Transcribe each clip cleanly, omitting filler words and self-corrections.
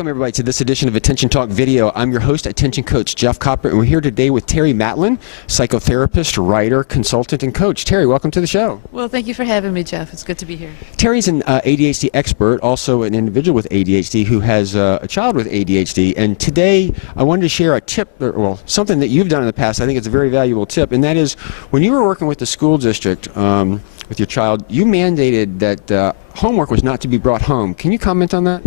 Welcome everybody to this edition of Attention Talk Video. I'm your host, Attention Coach Jeff Copper, and we're here today with Terry Matlin, psychotherapist, writer, consultant, and coach. Terry, welcome to the show. Well, thank you for having me, Jeff. It's good to be here. Terry's an ADHD expert, also an individual with ADHD who has a child with ADHD, and today I wanted to share a tip, well, something that you've done in the past. I think it's a very valuable tip, and that is when you were working with the school district with your child, you mandated that homework was not to be brought home. Can you comment on that?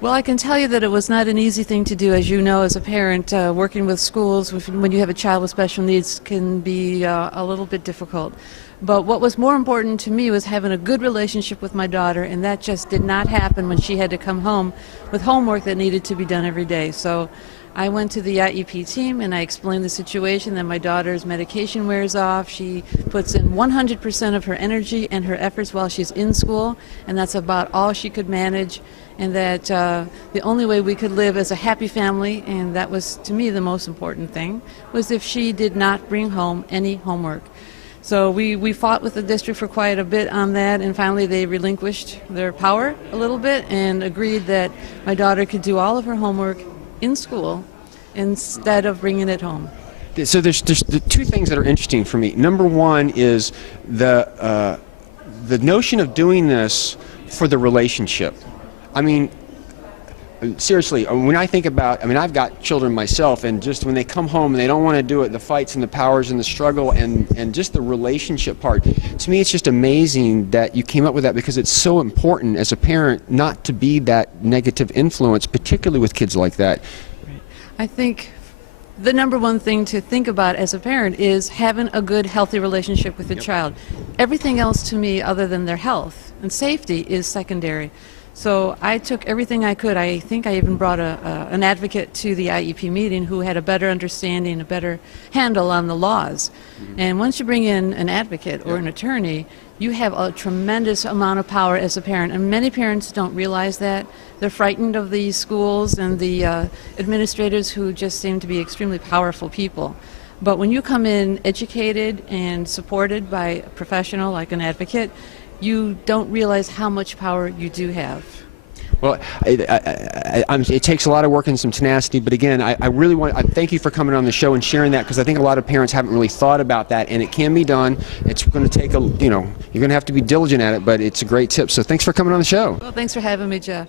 Well, I can tell you that it was not an easy thing to do. As you know, as a parent, working with schools when you have a child with special needs can be a little bit difficult. But what was more important to me was having a good relationship with my daughter, and that just did not happen when she had to come home with homework that needed to be done every day. So I went to the IEP team and I explained the situation that my daughter's medication wears off. She puts in 100% of her energy and her efforts while she's in school, and that's about all she could manage, and that the only way we could live as a happy family, and that was to me the most important thing, was if she did not bring home any homework. So we fought with the district for quite a bit on that, and finally they relinquished their power a little bit and agreed that my daughter could do all of her homework in school instead of bringing it home. So there's the two things that are interesting for me. Number one is the notion of doing this for the relationship. I mean, seriously, when I think about, I've got children myself, and just when they come home and they don't want to do it, the fights and the powers and the struggle and just the relationship part, to me it's just amazing that you came up with that, because it's so important as a parent not to be that negative influence, particularly with kids like that. Right. I think the number one thing to think about as a parent is having a good, healthy relationship with your child. Everything else to me, other than their health and safety, is secondary. So I took everything I could. I think I even brought an advocate to the IEP meeting who had a better understanding, a better handle on the laws. Mm-hmm. And once you bring in an advocate or an attorney, you have a tremendous amount of power as a parent. And many parents don't realize that. They're frightened of the schools and the administrators, who just seem to be extremely powerful people. But when you come in educated and supported by a professional like an advocate, you don't realize how much power you do have. Well, it takes a lot of work and some tenacity, but again, I really want to thank you for coming on the show and sharing that, because I think a lot of parents haven't really thought about that, and it can be done. It's going to take you're going to have to be diligent at it, but it's a great tip. So thanks for coming on the show. Well, thanks for having me, Jeff.